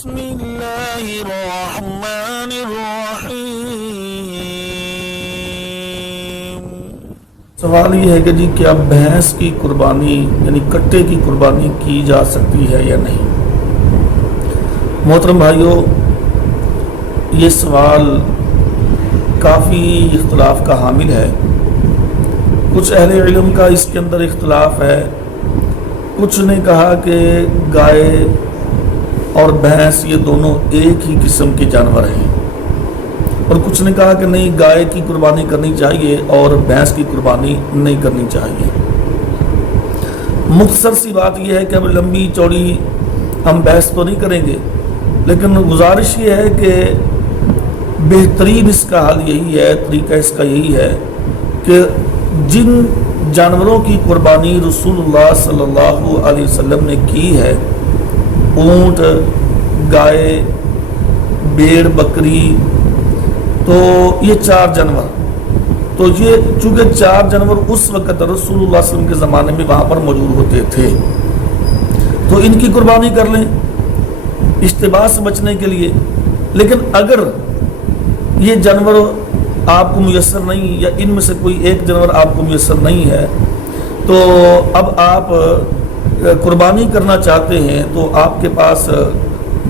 بسم اللہ الرحمن الرحیم۔ سوال یہ ہے کہ جی کیا بھینس کی قربانی یعنی کٹے کی قربانی کی جا سکتی ہے یا نہیں؟ محترم بھائیوں، یہ سوال کافی اختلاف کا حامل ہے۔ کچھ اہل علم کا اس کے اندر اختلاف ہے۔ کچھ نے کہا کہ گائے اور بھینس یہ دونوں ایک ہی قسم کے جانور ہیں، اور کچھ نے کہا کہ نہیں، گائے کی قربانی کرنی چاہیے اور بھینس کی قربانی نہیں کرنی چاہیے۔ مختصر سی بات یہ ہے کہ اب لمبی چوڑی ہم بحث تو نہیں کریں گے، لیکن گزارش یہ ہے کہ بہترین اس کا حل یہی ہے، طریقہ اس کا یہی ہے کہ جن جانوروں کی قربانی رسول اللہ صلی اللہ علیہ وسلم نے کی ہے، اونٹ، گائے، بھیڑ، بکری، تو یہ 4 جانور، تو یہ چونکہ 4 جانور اس وقت رسول اللہ صلی اللہ علیہ وسلم کے زمانے میں وہاں پر موجود ہوتے تھے، تو ان کی قربانی کر لیں اشتباہ سے بچنے کے لیے۔ لیکن اگر یہ جانور آپ کو میسر نہیں، یا ان میں سے کوئی ایک جانور آپ کو میسر نہیں ہے، تو اب آپ قربانی کرنا چاہتے ہیں، تو آپ کے پاس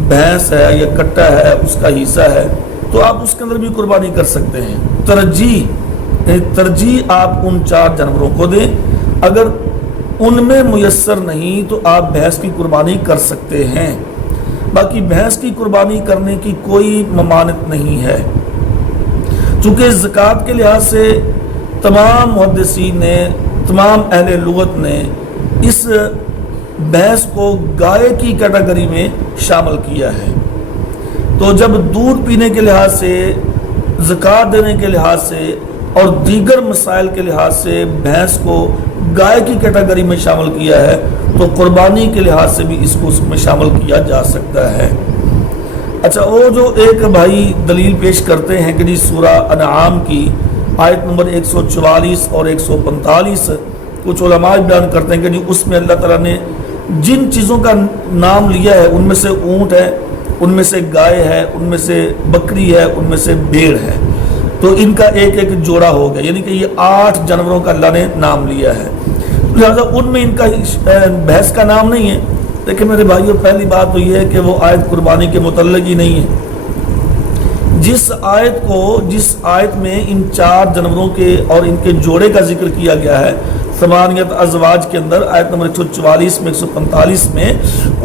بھینس ہے یا کٹا ہے، اس کا حصہ ہے، تو آپ اس کے اندر بھی قربانی کر سکتے ہیں۔ ترجیح آپ ان 4 جانوروں کو دیں۔ اگر ان میں میسر نہیں تو آپ بھینس کی قربانی کر سکتے ہیں۔ باقی بھینس کی قربانی کرنے کی کوئی ممانعت نہیں ہے، چونکہ زکوٰۃ کے لحاظ سے تمام محدثین نے، تمام اہل لغت نے اس بھینس کو گائے کی کیٹیگری میں شامل کیا ہے۔ تو جب دودھ پینے کے لحاظ سے، زکوٰۃ دینے کے لحاظ سے اور دیگر مسائل کے لحاظ سے بھینس کو گائے کی کیٹیگری میں شامل کیا ہے، تو قربانی کے لحاظ سے بھی اس کو اس میں شامل کیا جا سکتا ہے۔ اچھا، وہ جو ایک بھائی دلیل پیش کرتے ہیں کہ جی سورہ انعام کی آیت نمبر 144 اور 145، کچھ علماء بیان کرتے ہیں کہ جی اس میں اللہ تعالیٰ نے جن چیزوں کا نام لیا ہے، ان میں سے اونٹ ہے، ان میں سے گائے ہے، ان میں سے بکری ہے، ان میں سے بھیڑ ہے، تو ان کا ایک ایک جوڑا ہو گیا، یعنی کہ یہ 8 جانوروں کا اللہ نے نام لیا ہے، لہذا ان میں ان کا بھینس کا نام نہیں ہے۔ لیکن میرے بھائیوں، پہلی بات تو یہ ہے کہ وہ آیت قربانی کے متعلق ہی نہیں ہے۔ جس آیت میں ان 4 جانوروں کے اور ان کے جوڑے کا ذکر کیا گیا ہے، ثمانیت ازواج کے اندر آیت نمبر 144 میں 145 میں،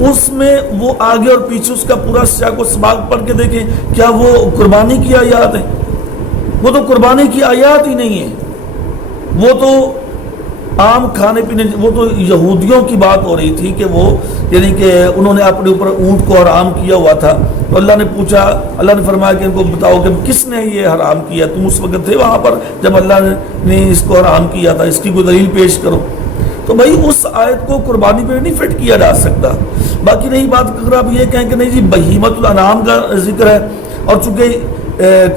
اس میں وہ آگے اور پیچھے اس کا پورا سیاق و سباق پڑھ کے دیکھیں، کیا وہ قربانی کی آیات ہیں؟ وہ تو قربانی کی آیات ہی نہیں ہے، وہ تو عام کھانے پینے، وہ تو یہودیوں کی بات ہو رہی تھی کہ وہ یعنی کہ انہوں نے اپنے اوپر اونٹ کو حرام کیا ہوا تھا، تو اللہ نے پوچھا، اللہ نے فرمایا کہ ان کو بتاؤ کہ کس نے یہ حرام کیا؟ تم اس وقت تھے وہاں پر جب اللہ نے اس کو حرام کیا تھا، اس کی کوئی دلیل پیش کرو۔ تو بھائی اس آیت کو قربانی پہ نہیں فٹ کیا جا سکتا۔ باقی رہی بات، اگر آپ یہ کہیں کہ نہیں جی بہیمت الانعام کا ذکر ہے، اور چونکہ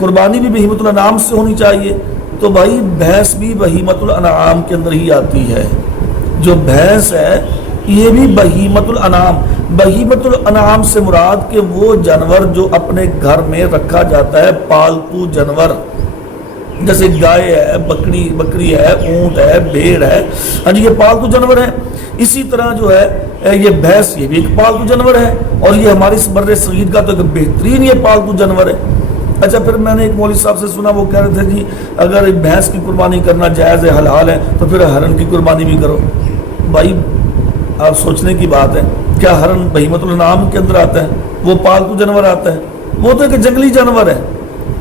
قربانی بھی بہیمت الانعام سے ہونی چاہیے، تو بھائی بھینس بھی بہیمت الانعام کے اندر ہی آتی ہے۔ جو بھینس ہے یہ بھی بہیمت الانعام، بہیمت الانعام سے مراد کہ وہ جانور جو اپنے گھر میں رکھا جاتا ہے، پالتو جانور، جیسے گائے ہے، بکری ہے، اونٹ ہے، بھیڑ ہے، ہاں جی، یہ پالتو جانور ہے۔ اسی طرح جو ہے یہ بھینس، یہ بھی ایک پالتو جانور ہے، اور یہ ہماری بر صغیر کا تو ایک بہترین یہ پالتو جانور ہے۔ اچھا، پھر میں نے ایک مولوی صاحب سے سنا، وہ کہہ رہے تھے جی اگر بھینس کی قربانی کرنا جائز ہے، حلال ہے، تو پھر ہرن کی قربانی بھی کرو۔ بھائی آپ سوچنے کی بات ہے، کیا ہرن بہیمت الانعام کے اندر آتا ہے؟ وہ پالتو جانور آتا ہے، وہ تو ایک جنگلی جانور ہے،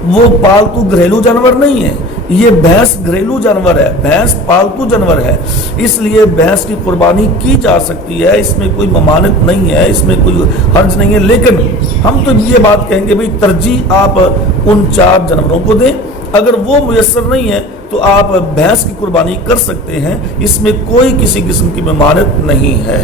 وہ پالتو گھریلو جانور نہیں ہے۔ یہ بھینس گھریلو جانور ہے، بھینس پالتو جانور ہے، اس لیے بھینس کی قربانی کی جا سکتی ہے، اس میں کوئی ممانعت نہیں ہے، اس میں کوئی حرج نہیں ہے۔ لیکن ہم تو یہ بات کہیں گے بھائی ترجیح آپ ان 4 جانوروں کو دیں، اگر وہ میسر نہیں ہے تو آپ بھینس کی قربانی کر سکتے ہیں، اس میں کوئی کسی قسم کی ممانعت نہیں ہے۔